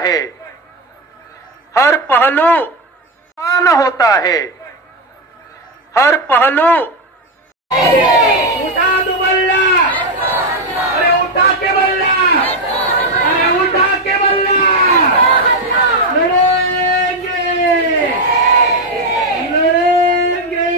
है, हर पहलू मान होता है, हर पहलू उठा दो बल्ला, अरे उठा के बल्ला, अरे उठा के बल्ला, लड़ेंगे, लड़ेंगे,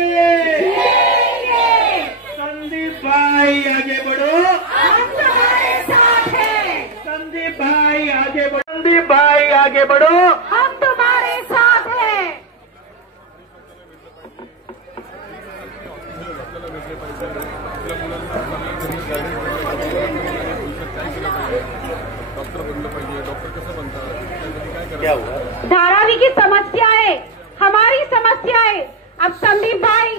संदीप भाई आगे बढ़ो, हम तुम्हारे साथ हैं, संदीप भाई आगे बढ़ो, संदीप भाई आगे बढ़ो, हम तुम्हारे साथ हैं। धारावी की समस्या है, हमारी समस्या है। अब संदीप भाई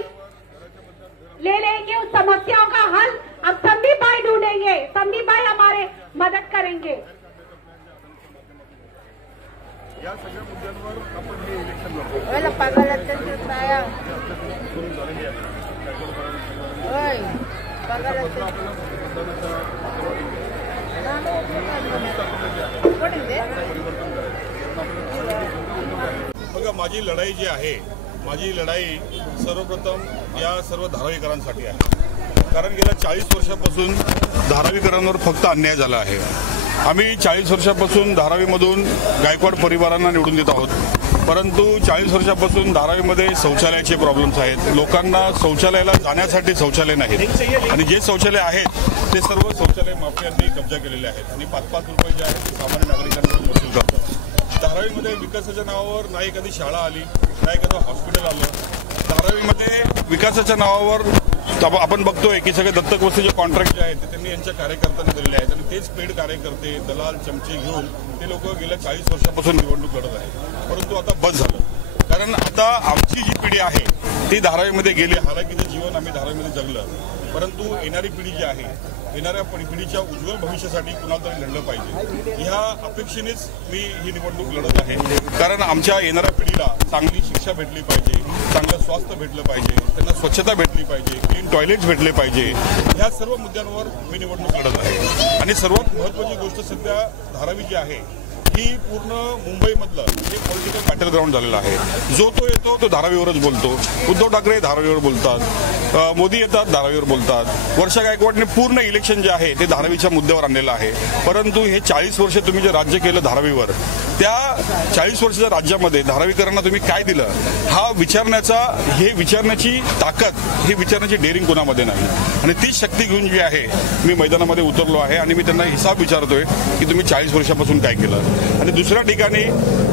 ले लेंगे उस समस्याओं का हल, अब संदीप भाई ढूंढेंगे, संदीप भाई हमारे मदद करेंगे। या सगळ्या मुद्द्यांवर आपण हे इलेक्शन लढतो. बघा, माझी लढाई जी आहे, माझी लढाई सर्वप्रथम या सर्व धारावीकरांसाठी आहे. कारण गेल्या 40 वर्षापासून धारावीकरांवर फक्त अन्याय झाला आहे. आम्ही 40 वर्षापासून धारावीमधून गायकवाड परिवारांना निवडून देत आहोत, परंतु 40 वर्षापासून धारावीमध्ये शौचालयाचे प्रॉब्लेम्स आहेत. लोकांना शौचालयाला जाण्यासाठी शौचालय नाहीत आणि जे शौचालय आहेत ते सर्व शौचालय माफियांनी कब्जा केलेले आहेत आणि 5-5 रुपये जे आहेत ते सामान्य नागरिकांकडून वसूल करतात. धारावीमध्ये विकासाच्या नावावर नाही एखादी शाळा आली, नाही एखादं हॉस्पिटल आलं. धारावीमध्ये विकासाच्या नावावर आपण बघतोय की सगळे दत्तक वस्तीचे कॉन्ट्रॅक्ट जे आहेत ते त्यांनी यांच्या कार्यकर्त्यांना दिलेले आहेत आणि तेच पेड कार्यकर्ते, दलाल, चमचे घेऊन ते लोक गेल्या 40 वर्षापासून निवडणूक लढत आहेत. परंतु आता बस झालं, कारण आता आमची जी पिढी आहे ती धारावीमध्ये गेली. हालाकीचं जीवन आम्ही धारावीमध्ये जगलं, परंतु येणारी पिढी जी आहे, येणाऱ्या पिढीच्या उज्ज्वल भविष्यासाठी कुणाला तरी लढलं पाहिजे. ह्या अपेक्षेनेच मी ही निवडणूक लढत आहे. कारण आमच्या येणाऱ्या पिढीला चांगली शिक्षा भेटली पाहिजे, चांगलं स्वास्थ्य भेटलं पाहिजे, त्यांना स्वच्छता भेटली पाहिजे, क्लीन टॉयलेट्स भेटले पाहिजे. ह्या सर्व मुद्द्यांवर मी निवडणूक लढत आहे. आणि सर्वात महत्त्वाची गोष्ट सध्या धारावी जी आहे ही पूर्ण मुंबईमधलं हे पॉलिटिकल बॅटल ग्राउंड झालेलं आहे. जो तो येतो तो धारावीवरच बोलतो. उद्धव ठाकरे धारावीवर बोलतात, मोदी येतात धारावीवर बोलतात. वर्षा गायकवाडने पूर्ण इलेक्शन जे आहे ते धारावीच्या मुद्द्यावर आणलेलं आहे. परंतु हे 40 वर्ष तुम्ही जे राज्य केलं धारावीवर, त्या 40 वर्षाच्या राज्यामध्ये धारावीकरांना तुम्ही काय दिलं हा विचारण्याची ताकद, ही विचारण्याची डेअरिंग कोणामध्ये नाही. आणि ती शक्ती घेऊन जी आहे मी मैदानामध्ये उतरलो आहे आणि मी त्यांना हिसाब विचारतोय की तुम्ही 40 वर्षापासून काय केलं. आणि दुसऱ्या ठिकाणी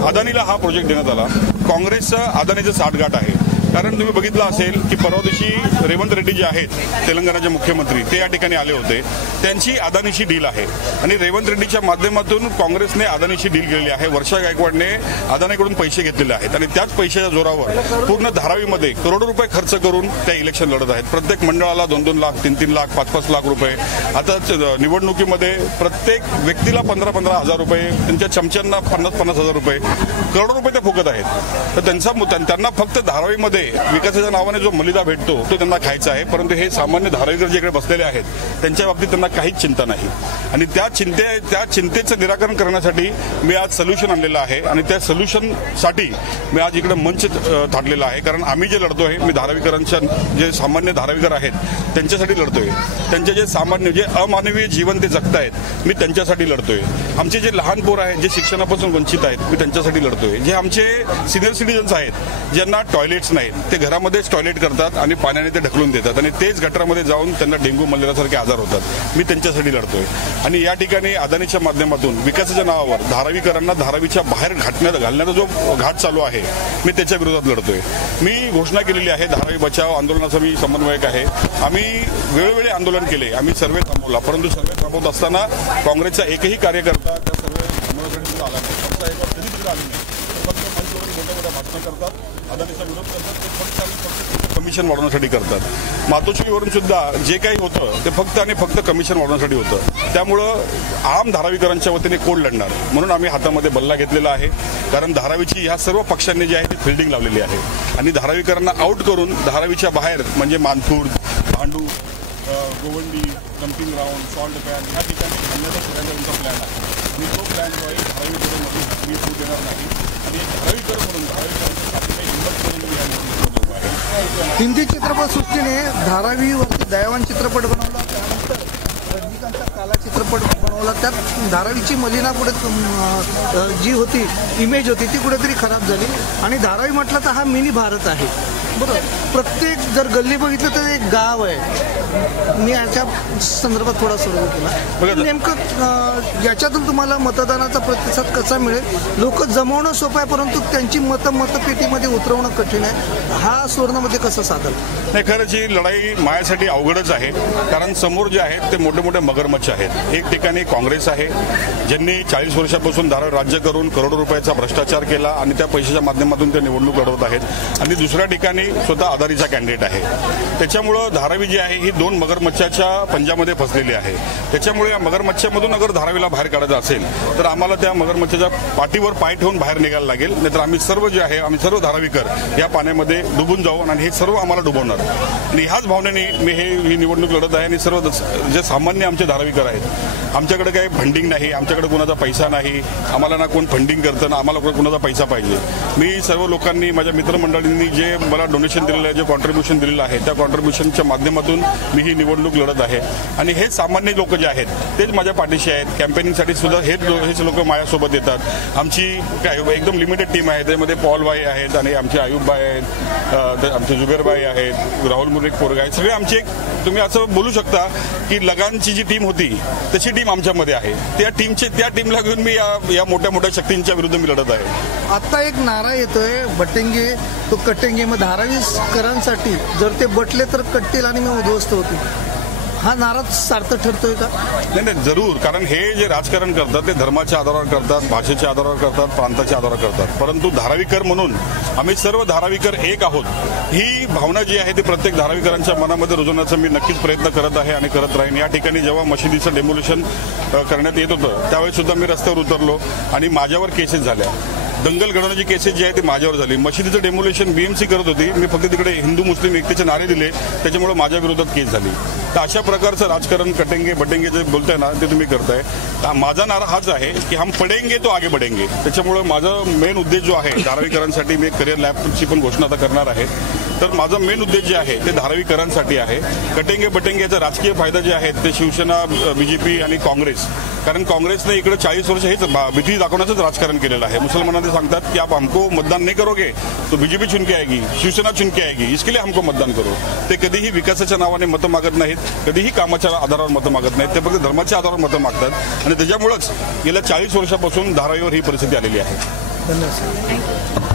अदानीला हा प्रोजेक्ट देण्यात आला. काँग्रेसचं अदानीचं साठगाठ आहे. कारण तुम्ही बघितलं असेल की परवा दिवशी रेवंत रेड्डी जे आहेत तेलंगणाचे मुख्यमंत्री, ते या ठिकाणी आले होते. त्यांची अदानीशी डील आहे आणि रेवंत रेड्डीच्या माध्यमातून काँग्रेसने अदानीशी डील केलेली आहे. वर्षा गायकवाडने अदानीकडून पैसे घेतलेले आहेत आणि त्याच पैशाच्या जोरावर पूर्ण धारावीमध्ये करोडो रुपये खर्च करून त्या इलेक्शन लढत आहेत. प्रत्येक मंडळाला 2-2 लाख, 3-3 लाख, 5-5 लाख रुपये. आता निवडणुकीमध्ये प्रत्येक व्यक्तीला 15-15 हजार रुपये, त्यांच्या चमच्यांना 50-50 हजार रुपये, करोडो रुपये ते फुकत आहेत. तर त्यांना फक्त धारावीमध्ये विकासाच्या नावाने जो मलिदा भेटतो तो त्यांना खायचा आहे. परंतु हे सामान्य धारावीकर जे इकडे बसलेले आहेत त्यांच्या बाबतीत त्यांना काहीच चिंता नाही. आणि त्या चिंतेचं निराकरण करण्यासाठी मी आज सोल्युशन आणलेलं आहे आणि त्या सोल्युशनसाठी मी आज इकडे मंच थाटलेला आहे. कारण आम्ही जे लढतोय, मी धारावीकरांच्या जे सामान्य धारावीकर आहेत त्यांच्यासाठी लढतोय. त्यांचे जे सामान्य, जे अमानवीय जीवन ते जगतायत, मी त्यांच्यासाठी लढतोय. आमचे जे लहान पोर आहेत जे शिक्षणापासून वंचित आहेत, मी त्यांच्यासाठी लढतोय. जे आमचे सिनियर सिटीजन्स आहेत ज्यांना टॉयलेट्स नाहीत, ते घरामध्येच टॉयलेट करतात आणि पाण्याने ते ढकलून देतात आणि तेच गटारामध्ये जाऊन त्यांना डेंग्यू मलेरियासारखे आजार होतात, मी त्यांच्यासाठी लढतोय. आणि या ठिकाणी अदानीच्या माध्यमातून विकासाच्या नावावर धारावीकरांना धारावीच्या बाहेर घालण्याचा जो घाट चालू आहे, मी त्याच्या विरोधात लढतोय. मी घोषणा केलेली आहे, धारावी बचाव आंदोलनाचा मी समन्वयक आहे. आम्ही वेळोवेळी आंदोलन केले, आम्ही सर्वे थांबवला, परंतु सर्वे थांबवत असताना काँग्रेसचा एकही कार्यकर्ता त्या सर्वे थांबवण्यासाठी सुद्धा आला नाही. पक्ष एकदा कधी सुद्धा आले नाही. फक्त मंचवरून मोठ्या मोठ्या भाषणं करतात, अदानीचा विरोध करतात. ते फक्त कमिशन वाढवण्यासाठी करतात. मातोश्रीवरून सुद्धा जे काही होतं ते फक्त आणि फक्त कमिशन वाढवण्यासाठी होतं. त्यामुळं आम धारावीकरांच्या वतीने कोण लढणार म्हणून आम्ही हातामध्ये बल्ला घेतलेला आहे. कारण धारावीची ह्या सर्व पक्षांनी जी आहे ती फिल्डिंग लावलेली आहे आणि धारावीकरांना आउट करून धारावीच्या बाहेर म्हणजे Manpur, Bhandup, Govandi, dumping ground, salt pan ह्या ठिकाणी आणण्याचा सगळ्यांचा तुमचा प्लॅन आहे आणि तो प्लॅन जो आहे धारावीकरमध्ये मी होऊ देणार नाही आणि धारावीकर म्हणून धारावीकरांसाठी काही हिंमत करून मी या निवडणुकीत उभा आहे. हिंदी चित्रपटसृष्टीने धारावीवरती दयावान चित्रपट बनवला, त्यानंतर रजनीकांतचा काला चित्रपट बनवला. त्यात धारावीची मलिना पुढे जी होती इमेज होती ती कुठेतरी खराब झाली आणि धारावी म्हटलं तर हा मिनी भारत आहे. बरोबर, प्रत्येक जर गल्ली बघितलं तर एक गाव आहे. मी याच्या संदर्भात थोडा सर्वे केला. नेमकं याच्यातून तुम्हाला मतदानाचा प्रतिसाद कसा मिळेल? लोक जमवणं सोपं आहे परंतु त्यांची मतपेटीमध्ये उतरवणं कठीण आहे. हा सुवर्णमध्ये कसं साधल? नाही, खरंच ही लढाई माझ्यासाठी अवघडच आहे कारण समोर जे आहेत ते मोठे मोठे मगरमच्छ आहेत. एक ठिकाणी काँग्रेस आहे ज्यांनी 40 वर्षापासून धारावी राज्य करून करोडो रुपयाचा भ्रष्टाचार केला आणि त्या पैशाच्या माध्यमातून ते निवडणूक लढवत आहेत आणि दुसऱ्या ठिकाणी स्वतः आदारीचा कॅन्डिडेट आहे. त्याच्यामुळं धारावी जी आहे ही दोन मगरमच्छाच्या पंजामध्ये फसलेली आहे. त्याच्यामुळे या मगरमच्छामधून अगर धारावीला बाहेर काढायचं असेल तर आम्हाला त्या मगरमच्छाच्या पाठीवर पाय ठेवून बाहेर निघायला लागेल. नाहीतर आम्ही सर्व जे आहे आम्ही सर्व धारावीकर या पाण्यामध्ये डुबून जाऊ आणि हे सर्व आम्हाला डुबवणार. आणि ह्याच भावनेने मी ही निवडणूक लढत आहे आणि सर्व जे सामान्य आमचे धारावीकर आहेत, आमच्याकडे काही फंडिंग नाही, आमच्याकडे कोणाचा पैसा नाही, आम्हाला ना कोण फंडिंग करतं ना आम्हाला कोणाचा पैसा पाहिजे. मी सर्व लोकांनी माझ्या मित्रमंडळींनी जे मला डोनेशन दिलेलं आहे, जे कॉन्ट्रीब्युशन दिलेलं आहे त्या कॉन्ट्रीब्युशनच्या माध्यमातून मी ही निवडणूक लढत आहे आणि हे सामान्य लोक जे आहेत तेच माझ्या पाठीशी आहेत. कॅम्पेनिंगसाठी सुद्धा हेच लोक माझ्यासोबत येतात. आमची काय एकदम लिमिटेड टीम आहे, त्यामध्ये पॉलबाई आहेत आणि आमचे आयुबबाई आहेत, आमचे जुबेरबाई आहेत, राहुल मुरिक पोरगा आहेत. सगळे आमचे तुम्ही असं बोलू शकता की लगानची जी टीम होती तशी टीम आमच्यामध्ये आहे. त्या टीमला घेऊन मी या मोठ्या मोठ्या शक्तींच्या विरुद्ध मी लढत आहे. आता एक नारा येतोय बटेंगे तो कटेंगे. मग धारावीकरांसाठी जर ते बटले तर कटतील आणि मी उद्ध्वस्त होतील, हा नारा सार्थक ठरतोय का? नाही, जरूर. कारण हे जे राजकारण करतात ते धर्माच्या आधारावर करतात, भाषेच्या आधारावर करतात, प्रांताच्या आधारावर करतात. परंतु धारावीकर म्हणून आम्ही सर्व धारावीकर एक आहोत ही भावना जी आहे ती प्रत्येक धारावीकरांच्या मनामध्ये रुजवण्याचा मी नक्कीच प्रयत्न करत आहे आणि करत राहीन. या ठिकाणी जेव्हा मशिदीचं डेमोल्युशन करण्यात येत होतं त्यावेळी सुद्धा मी रस्त्यावर उतरलो आणि माझ्यावर केसेस झाल्या. दंगल घडवण्याची केसेस जी आहे ती माझ्यावर झाली. मशिदीचं डेमोल्युशन बीएमसी करत होती, मी फक्त तिकडे हिंदू मुस्लिम एकतेचे नारे दिले, त्याच्यामुळे माझ्या विरोधात केस झाली. तर अशा प्रकारचं राजकारण कटेंगे बटेंगे जे बोलताय ना ते तुम्ही करताय. माझा नारा हाच आहे की हम पडेंगे तो आगे बढेंगे. त्याच्यामुळे माझा मेन उद्देश जो आहे धारावीकरांसाठी मी करिअर लॅबची पण घोषणा आता करणार आहे. तर माझा मेन उद्देश जे आहे ते धारावीकरांसाठी आहे. कटेंगे बटेंगेचा राजकीय फायदा जे आहेत ते शिवसेना, बीजेपी आणि काँग्रेस. कारण काँग्रेसने इकडे 40 वर्ष हेच भीती दाखवण्याचंच राजकारण केलेलं आहे. मुसलमानांना सांगतात की आप हमको मतदान नहीं करोगे तो बीजेपी चुन के आएगी, शिवसेना चुन के आएगी, इसके लिए हमको मतदान करो. ते कधीही विकासाच्या नावाने मतं मागत नाहीत, कधीही कामाच्या आधारावर मतं मागत नाहीत, ते फक्त धर्माच्या आधारावर मतं मागतात आणि त्याच्यामुळेच गेल्या 40 वर्षापासून धारावीवर ही परिस्थिती आलेली आहे. धन्यवाद.